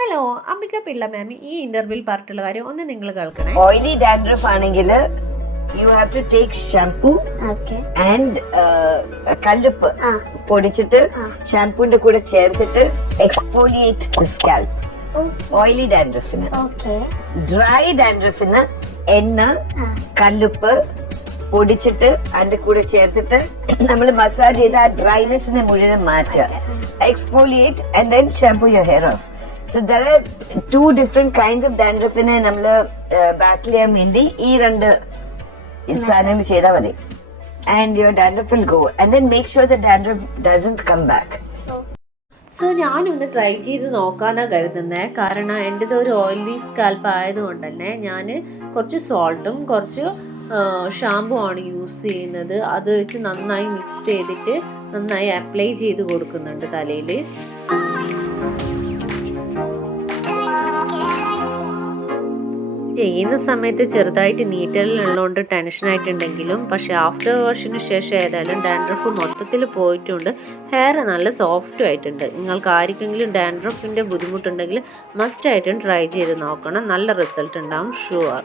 Hello, Ambika Pillai മാം. ഈ ഇന്റർവ്യൂവിൽ പറഞ്ഞിട്ടുള്ള കാര്യം ഒന്ന് നിങ്ങൾ കേൾക്കണേ. ഓയിലി ഡാൻഡ്രഫ് ആണെങ്കിൽ you have to take shampoo and കല്ലുപ്പ് പൊടിച്ചിട്ട് ഷാംപൂന്റെ കൂടെ ചേർത്തിട്ട് എക്സ്ഫോലിയേറ്റ് സ്കാൽപ്പ്. ഓയിലി ഡാൻഡ്രഫിന്. ഡ്രൈ ഡാൻഡ്രഫിന് എണ്ണ, കല്ലുപ്പ് പൊടിച്ചിട്ട് അതിന്റെ കൂടെ ചേർത്തിട്ട് നമ്മൾ മസാജ് ചെയ്ത് ആ ഡ്രൈനെസ്സിനെ മുഴുവൻ മാറ്റുക. Exfoliate and then shampoo your hair of. So there are two different kinds of dandruff in നമ്മള് ബാറ്റിൽ ചെയ്യാൻ വേണ്ടി ഈ രണ്ട് സാധനങ്ങൾ ചെയ്താൽ മതി. And your dandruff will go. And then make sure the dandruff doesn't come back. So ഞാനൊന്ന് try ചെയ്ത് നോക്കാന്നാണ് കരുതുന്നത്. കാരണം എൻ്റെത് ഒരു ഓയിലി സ്കാൽപ്പ് ആയതുകൊണ്ട് തന്നെ ഞാൻ കുറച്ച് സോൾട്ടും കുറച്ച് ഷാമ്പു ആണ് യൂസ് ചെയ്യുന്നത്. അത് വെച്ച് നന്നായി മിക്സ് ചെയ്തിട്ട് നന്നായി അപ്ലൈ ചെയ്ത് കൊടുക്കുന്നുണ്ട് തലയിൽ. ചെയ്യുന്ന സമയത്ത് ചെറുതായിട്ട് നീറ്റലുള്ളതുകൊണ്ട് ടെൻഷനായിട്ടുണ്ടെങ്കിലും പക്ഷേ ആഫ്റ്റർ വാഷിന് ശേഷം ഏതായാലും ഡാൻഡ്രഫ് മൊത്തത്തിൽ പോയിട്ടുണ്ട്. ഹെയർ നല്ല സോഫ്റ്റും ആയിട്ടുണ്ട്. നിങ്ങൾക്ക് ആർക്കെങ്കിലും ഡാൻഡ്രഫിൻ്റെ ബുദ്ധിമുട്ടുണ്ടെങ്കിൽ മസ്റ്റായിട്ടും ട്രൈ ചെയ്ത് നോക്കണം. നല്ല റിസൾട്ട് ഉണ്ടാവും, ഷുവർ.